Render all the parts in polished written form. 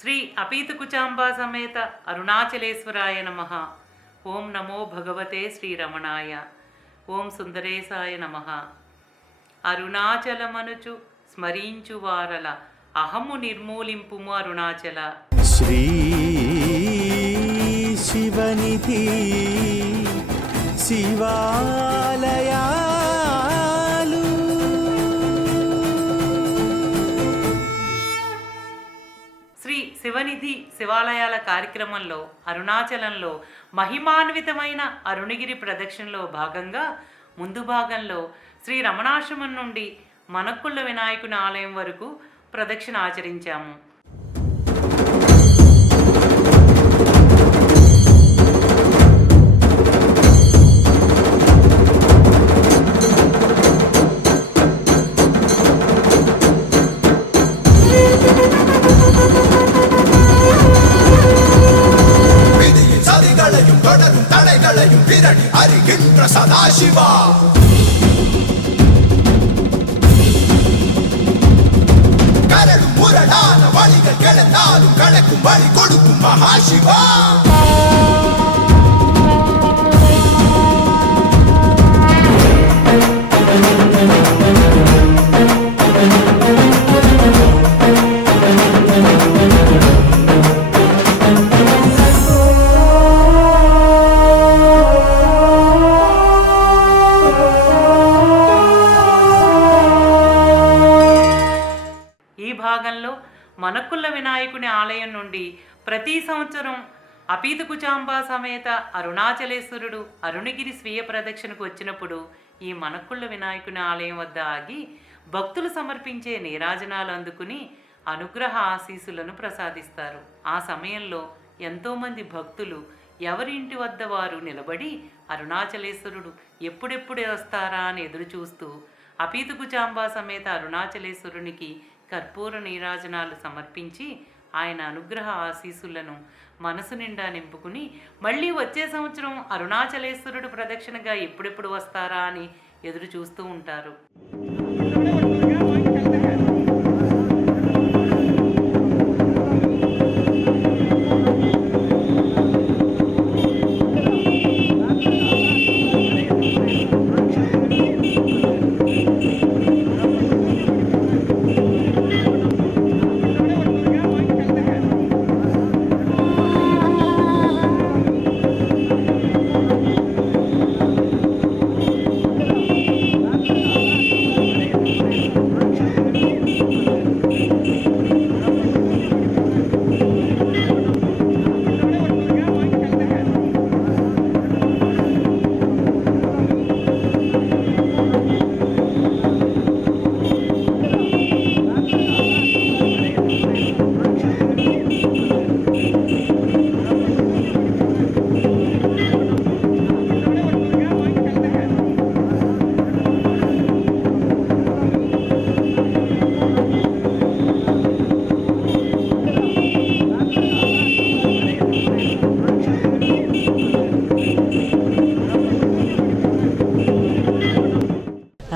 శ్రీ అపీతకుచాంబా సమేత అరుణాచలేశ్వరాయ నమః. ఓం నమో భగవతే శ్రీరమణాయ. ఓం సుందరేశాయ నమః. అరుణాచలమనుచు స్మరించు వారల అహము నిర్మూలింపుము అరుణాచల. శ్రీ శివనిధి శివాలయాలు శ్రీ శివనిధి శివాలయాల కార్యక్రమంలో అరుణాచలంలో మహిమాన్వితమైన అరుణగిరి ప్రదక్షిణలో భాగంగా ముందు భాగంలో శ్రీ రమణాశ్రమం నుండి మనక్కుళ్ళ వినాయకుని ఆలయం వరకు ప్రదక్షిణ ఆచరించాము. சதாசிவா கரடு முரடான வழிகள் கிடந்தாலும் கணக்கும் வழி கொடுக்கும் மகாசிவா. భాగంలో మనక్కుళ్ళ వినాయకుని ఆలయం నుండి ప్రతి సంవత్సరం అపీతకుచాంబా సమేత అరుణాచలేశ్వరుడు అరుణగిరి స్వీయ ప్రదక్షిణకు వచ్చినప్పుడు ఈ మనక్కుళ్ళ వినాయకుని ఆలయం వద్ద ఆగి భక్తులు సమర్పించే నీరాజనాలు అందుకుని అనుగ్రహ ఆశీస్సులను ప్రసాదిస్తారు. ఆ సమయంలో ఎంతోమంది భక్తులు ఎవరి ఇంటి వద్ద వారు నిలబడి అరుణాచలేశ్వరుడు ఎప్పుడెప్పుడు వస్తారా అని ఎదురు చూస్తూ అపీతకుచాంబా సమేత అరుణాచలేశ్వరునికి కర్పూర నీరాజనాలు సమర్పించి ఆయన అనుగ్రహ ఆశీస్సులను మనసు నిండా నింపుకుని మళ్ళీ వచ్చే సంవత్సరం అరుణాచలేశ్వరుడు ప్రదక్షిణగా ఎప్పుడెప్పుడు వస్తారా అని ఎదురు చూస్తూ ఉంటారు.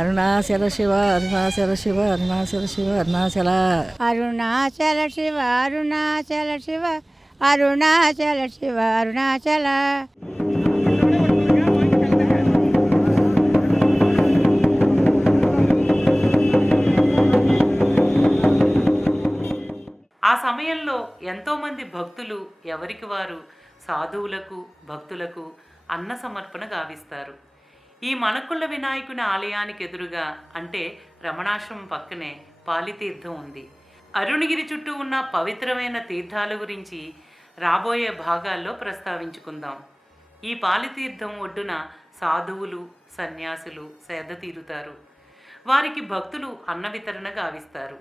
అరుణాచల శివ అరుణాచల శివ అరుణాచల శివ అరుణాచల అరుణాచల శివ అరుణాచల శివ అరుణాచల శివ అరుణాచల. ఆ సమయంలో ఎంతోమంది భక్తులు ఎవరికి వారు సాధువులకు భక్తులకు అన్న సమర్పణ గావిస్తారు. ఈ మనక్కుళ్ళ వినాయకుని ఆలయానికి ఎదురుగా అంటే రమణాశ్రమం పక్కనే పాలితీర్థం ఉంది. అరుణగిరి చుట్టూ ఉన్న పవిత్రమైన తీర్థాల గురించి రాబోయే భాగాల్లో ప్రస్తావించుకుందాం. ఈ పాలితీర్థం ఒడ్డున సాధువులు సన్యాసులు సేద తీరుతారు. వారికి భక్తులు అన్న వితరణ గావిస్తారు.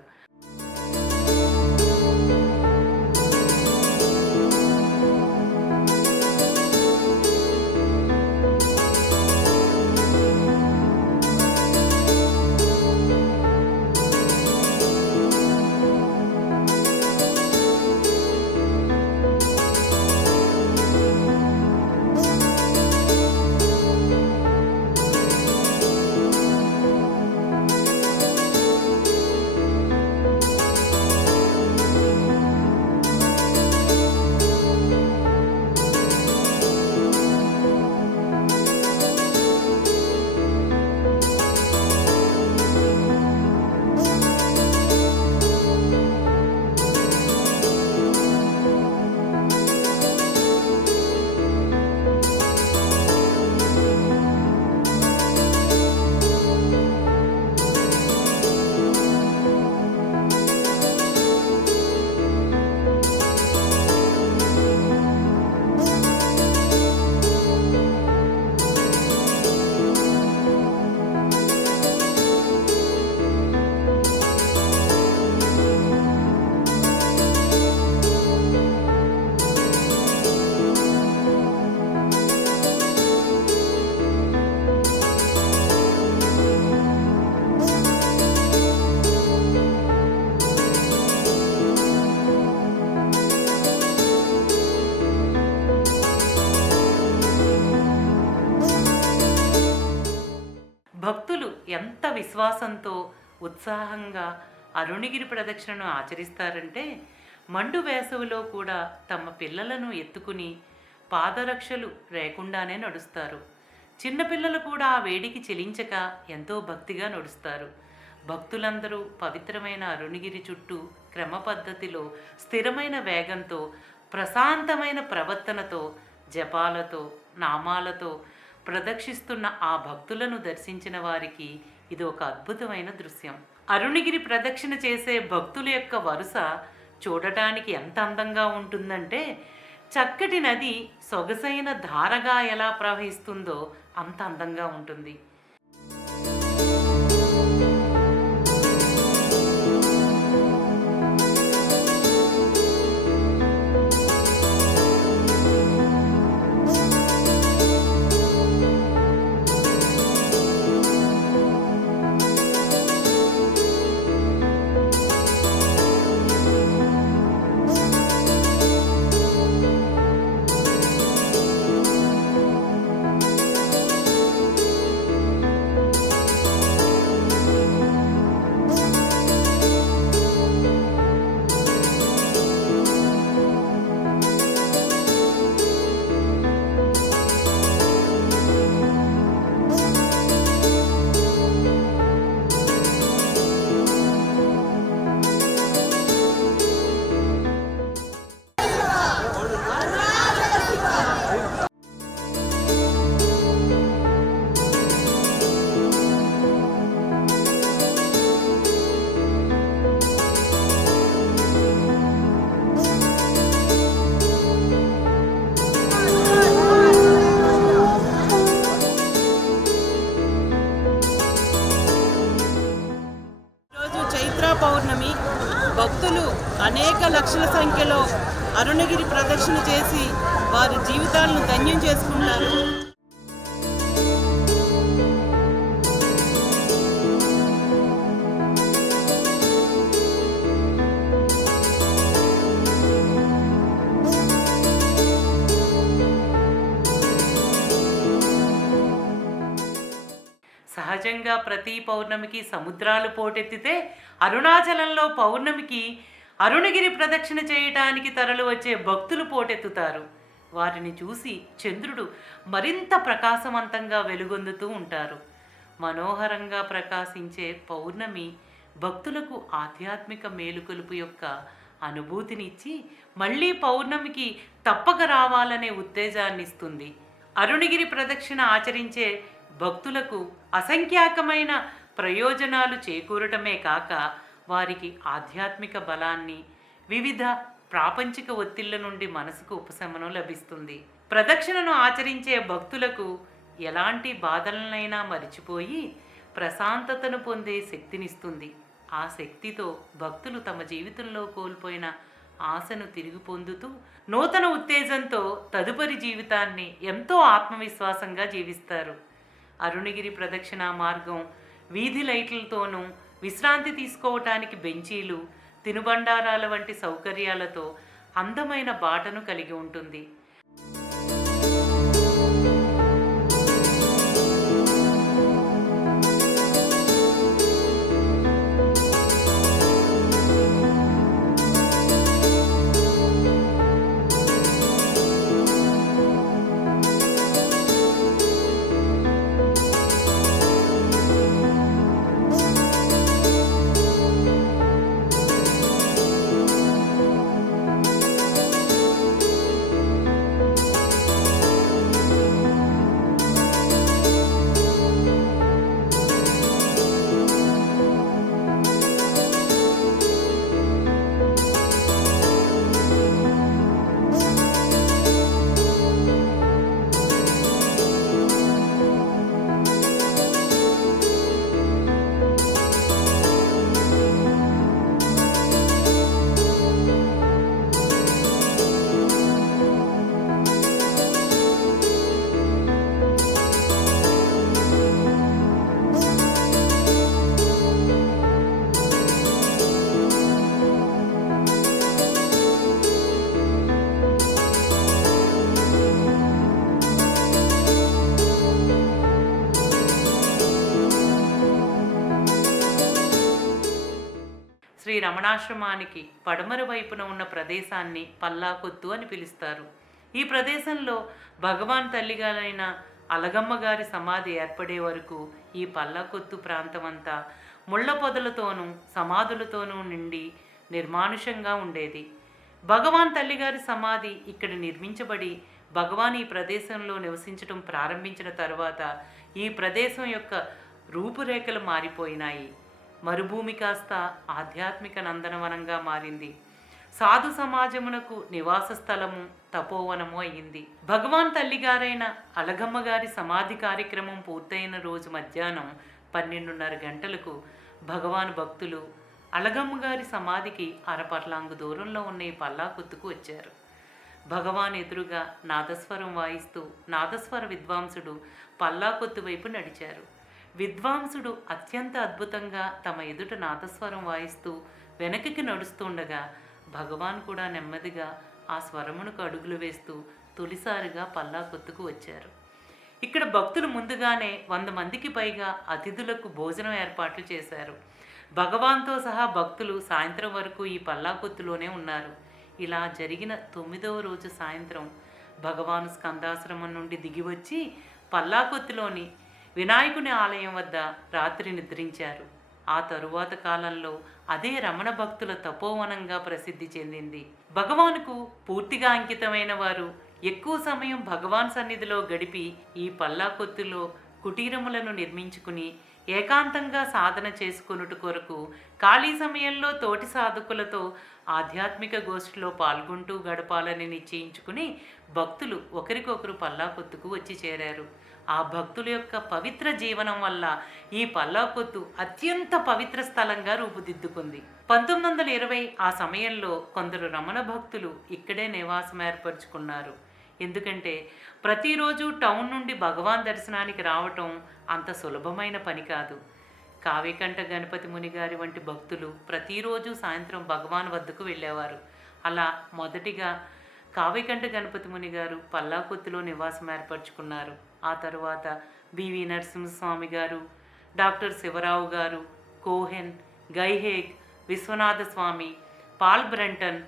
ఎంత విశ్వాసంతో ఉత్సాహంగా అరుణగిరి ప్రదక్షిణను ఆచరిస్తారంటే మండు వేసవిలో కూడా తమ పిల్లలను ఎత్తుకుని పాదరక్షలు లేకుండానే నడుస్తారు. చిన్నపిల్లలు కూడా ఆ వేడికి చెలించక ఎంతో భక్తిగా నడుస్తారు. భక్తులందరూ పవిత్రమైన అరుణగిరి చుట్టూ క్రమ పద్ధతిలో స్థిరమైన వేగంతో ప్రశాంతమైన ప్రవర్తనతో జపాలతో నామాలతో ప్రదక్షిస్తున్న ఆ భక్తులను దర్శించిన వారికి ఇది ఒక అద్భుతమైన దృశ్యం. అరుణగిరి ప్రదక్షిణ చేసే భక్తుల యొక్క వరుస చూడటానికి ఎంత అందంగా ఉంటుందంటే చక్కటి నది సొగసైన ధారగా ఎలా ప్రవహిస్తుందో అంత అందంగా ఉంటుంది. పౌర్ణమి భక్తులు అనేక లక్షల సంఖ్యలో అరుణగిరి ప్రదక్షిణ చేసి వారి జీవితాలను ధన్యం చేసుకుంటారు. సహజంగా ప్రతి పౌర్ణమికి సముద్రాలు పోటెత్తితే అరుణాచలంలో పౌర్ణమికి అరుణగిరి ప్రదక్షిణ చేయటానికి తరలి వచ్చే భక్తులు పోటెత్తుతారు. వారిని చూసి చంద్రుడు మరింత ప్రకాశవంతంగా వెలుగొందుతూ ఉంటారు. మనోహరంగా ప్రకాశించే పౌర్ణమి భక్తులకు ఆధ్యాత్మిక మేలుకొలుపు యొక్క అనుభూతినిచ్చి మళ్ళీ పౌర్ణమికి తప్పక రావాలనే ఉత్తేజాన్ని ఇస్తుంది. అరుణగిరి ప్రదక్షిణ ఆచరించే భక్తులకు అసంఖ్యాకమైన ప్రయోజనాలు చేకూరటమే కాక వారికి ఆధ్యాత్మిక బలాన్ని, వివిధ ప్రాపంచిక ఒత్తిళ్ల నుండి మనసుకు ఉపశమనం లభిస్తుంది. ప్రదక్షిణను ఆచరించే భక్తులకు ఎలాంటి బాధలనైనా మరిచిపోయి ప్రశాంతతను పొందే శక్తినిస్తుంది. ఆ శక్తితో భక్తులు తమ జీవితంలో కోల్పోయిన ఆశను తిరిగి పొందుతూ నూతన ఉత్తేజంతో తదుపరి జీవితాన్ని ఎంతో ఆత్మవిశ్వాసంగా జీవిస్తారు. అరుణగిరి ప్రదక్షిణ మార్గం వీధి లైట్లతోనూ, విశ్రాంతి తీసుకోవటానికి బెంచీలు, తినుబండారాల వంటి సౌకర్యాలతో అందమైన బాటను కలిగి ఉంటుంది. రమణాశ్రమానికి పడమర వైపున ఉన్న ప్రదేశాన్ని పల్లాకొత్తు అని పిలుస్తారు. ఈ ప్రదేశంలో భగవాన్ తల్లిగారైన అలగమ్మ గారి సమాధి ఏర్పడే వరకు ఈ పల్లాకొత్తు ప్రాంతమంతా ముళ్ళ పొదలతోనూ సమాధులతోనూ నిండి నిర్మానుషంగా ఉండేది. భగవాన్ తల్లిగారి సమాధి ఇక్కడ నిర్మించబడి భగవాన్ ఈ ప్రదేశంలో నివసించడం ప్రారంభించిన తర్వాత ఈ ప్రదేశం యొక్క రూపురేఖలు మారిపోయినాయి. మరుభూమి కాస్త ఆధ్యాత్మిక నందనవనంగా మారింది. సాధు సమాజమునకు నివాస స్థలము తపోవనము అయ్యింది. భగవాన్ తల్లిగారైన అలగమ్మ గారి సమాధి కార్యక్రమం పూర్తయిన రోజు మధ్యాహ్నం 12:30 గంటలకు భగవాన్ భక్తులు అలగమ్మ గారి సమాధికి అరపర్లాంగు దూరంలో ఉన్న ఈ పల్లాకొత్తుకు వచ్చారు. భగవాన్ ఎదురుగా నాదస్వరం వాయిస్తూ నాదస్వర విద్వాంసుడు పల్లాకొత్తు వైపు నడిచారు. విద్వాంసుడు అత్యంత అద్భుతంగా తమ ఎదుట నాదస్వరం వాయిస్తూ వెనక్కి నడుస్తుండగా భగవాన్ కూడా నెమ్మదిగా ఆ స్వరమునకు అడుగులు వేస్తూ తొలిసారిగా పల్లాకొత్తుకు వచ్చారు. ఇక్కడ భక్తులు ముందుగానే 100 మందికి పైగా అతిథులకు భోజనం ఏర్పాట్లు చేశారు. భగవాన్తో సహా భక్తులు సాయంత్రం వరకు ఈ పల్లాకొత్తులోనే ఉన్నారు. ఇలా జరిగిన 9వ రోజు సాయంత్రం భగవాను స్కందాశ్రమం నుండి దిగివచ్చి పల్లాకొత్తులోని వినాయకుని ఆలయం వద్ద రాత్రి నిద్రించారు. ఆ తరువాత కాలంలో అదే రమణ భక్తుల తపోవనంగా ప్రసిద్ధి చెందింది. భగవానుకు పూర్తిగా అంకితమైన వారు ఎక్కువ సమయం భగవాన్ సన్నిధిలో గడిపి ఈ పల్లాకొత్తులో కుటీరములను నిర్మించుకుని ఏకాంతంగా సాధన చేసుకొనుట కొరకు ఖాళీ సమయంలో తోటి సాధకులతో ఆధ్యాత్మిక గోష్ఠిలో పాల్గొంటూ గడపాలని నిశ్చయించుకుని భక్తులు ఒకరికొకరు పల్లాకొత్తుకు వచ్చి చేరారు. ఆ భక్తుల యొక్క పవిత్ర జీవనం వల్ల ఈ పల్లాకొత్తు అత్యంత పవిత్ర స్థలంగా రూపుదిద్దుకుంది. 1920 ఆ సమయంలో కొందరు రమణ భక్తులు ఇక్కడే నివాసం ఏర్పరచుకున్నారు. ఎందుకంటే ప్రతిరోజు టౌన్ నుండి భగవాన్ దర్శనానికి రావటం అంత సులభమైన పని కాదు. కావికంఠ గణపతి ముని గారి వంటి భక్తులు ప్రతిరోజు సాయంత్రం భగవాన్ వద్దకు వెళ్ళేవారు. అలా మొదటిగా కావికంఠ గణపతి ముని గారు పల్లాకొత్తులో నివాసం ఏర్పరచుకున్నారు. ఆ తరువాత బివి నరసింహస్వామి గారు, డాక్టర్ శివరావు గారు, కోహెన్, గైహేగ్, విశ్వనాథ స్వామి, పాల్ బ్రంటన్,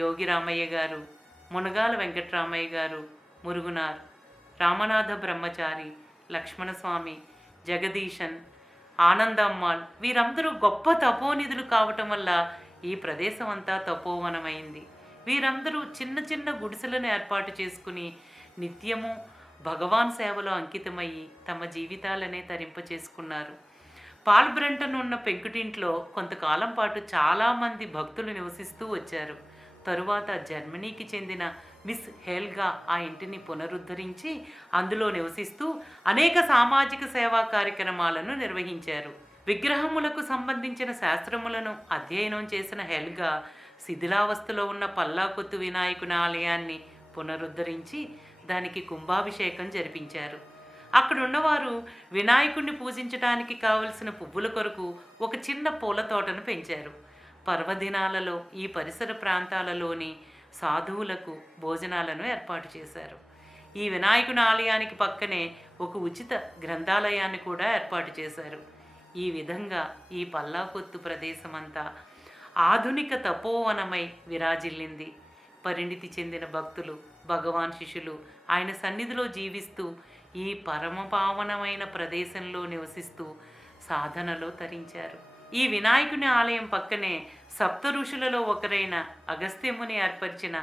యోగి రామయ్య గారు, మునగాల వెంకట్రామయ్య గారు, మురుగునార్, రామనాథ బ్రహ్మచారి, లక్ష్మణస్వామి, జగదీశన్, ఆనందమ్మాల్ వీరందరూ గొప్ప తపోనిధులు కావటం వల్ల ఈ ప్రదేశం అంతా తపోవనమైంది. వీరందరూ చిన్న చిన్న గుడిసెలను ఏర్పాటు చేసుకుని నిత్యము భగవాన్ సేవలో అంకితమయ్యి తమ జీవితాలనే తరింపచేసుకున్నారు. పాల్ బ్రంటన్ ఉన్న పెంకుటింట్లో కొంతకాలం పాటు చాలామంది భక్తులు నివసిస్తూ వచ్చారు. తరువాత జర్మనీకి చెందిన మిస్ హెల్గా ఆ ఇంటిని పునరుద్ధరించి అందులో నివసిస్తూ అనేక సామాజిక సేవా కార్యక్రమాలను నిర్వహించారు. విగ్రహములకు సంబంధించిన శాస్త్రములను అధ్యయనం చేసిన హెల్గా శిథిలావస్థలో ఉన్న పల్లాకొత్తు వినాయకుని ఆలయాన్ని పునరుద్ధరించి దానికి కుంభాభిషేకం జరిపించారు. అక్కడున్నవారు వినాయకుడిని పూజించడానికి కావలసిన పువ్వుల కొరకు ఒక చిన్న పూల తోటను పెంచారు. పర్వదినాలలో ఈ పరిసర ప్రాంతాలలోని సాధువులకు భోజనాలను ఏర్పాటు చేశారు. ఈ వినాయకుని ఆలయానికి పక్కనే ఒక ఉచిత గ్రంథాలయాన్ని కూడా ఏర్పాటు చేశారు. ఈ విధంగా ఈ పల్లాకొత్తు ప్రదేశమంతా ఆధునిక తపోవనమై విరాజిల్లింది. పరిణితి చెందిన భక్తులు, భగవాన్ శిష్యులు ఆయన సన్నిధిలో జీవిస్తూ ఈ పరమపావనమైన ప్రదేశంలో నివసిస్తూ సాధనలో తరించారు. ఈ వినాయకుని ఆలయం పక్కనే సప్త ఋషులలో ఒకరైన అగస్త్యముని ఏర్పరిచిన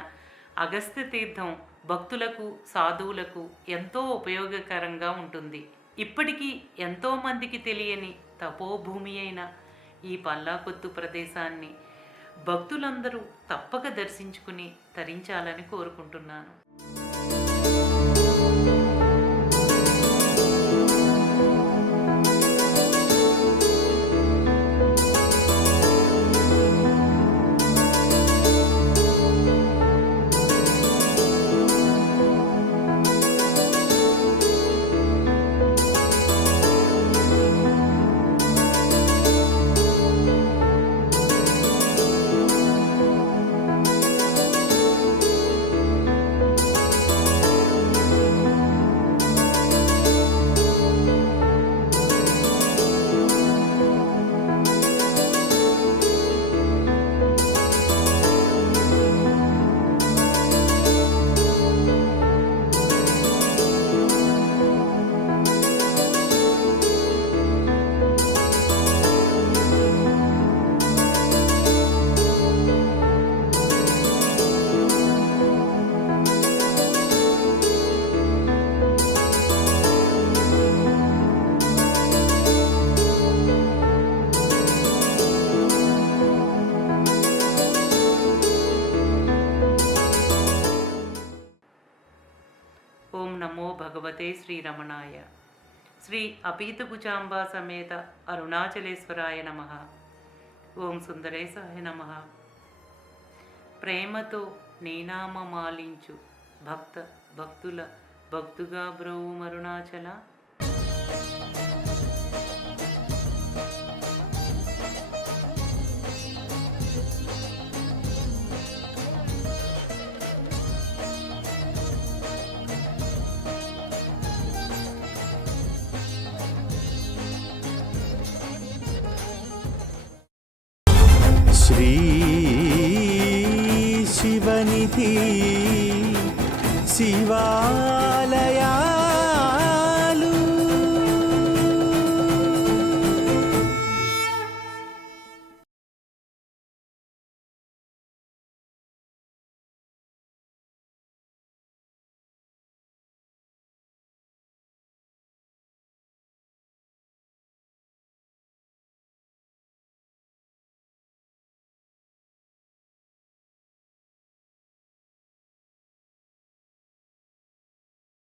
అగస్త్య తీర్థం భక్తులకు, సాధువులకు ఎంతో ఉపయోగకరంగా ఉంటుంది. ఇప్పటికీ ఎంతోమందికి తెలియని తపోభూమి అయిన ఈ పల్లాకొత్తు ప్రదేశాన్ని భక్తులందరూ తప్పక దర్శించుకుని తరించాలని కోరుకుంటున్నాను. రమణాయ. శ్రీ అపీతకుచాంబా సమేత అరుణాచలేశ్వరాయ నమః. ఓం సుందరేశాయ నమః. ప్రేమతో నీనామమాలించు భక్తుల భక్తుగా బ్రోవు అరుణాచల. శ్రీ శివనిధి శివా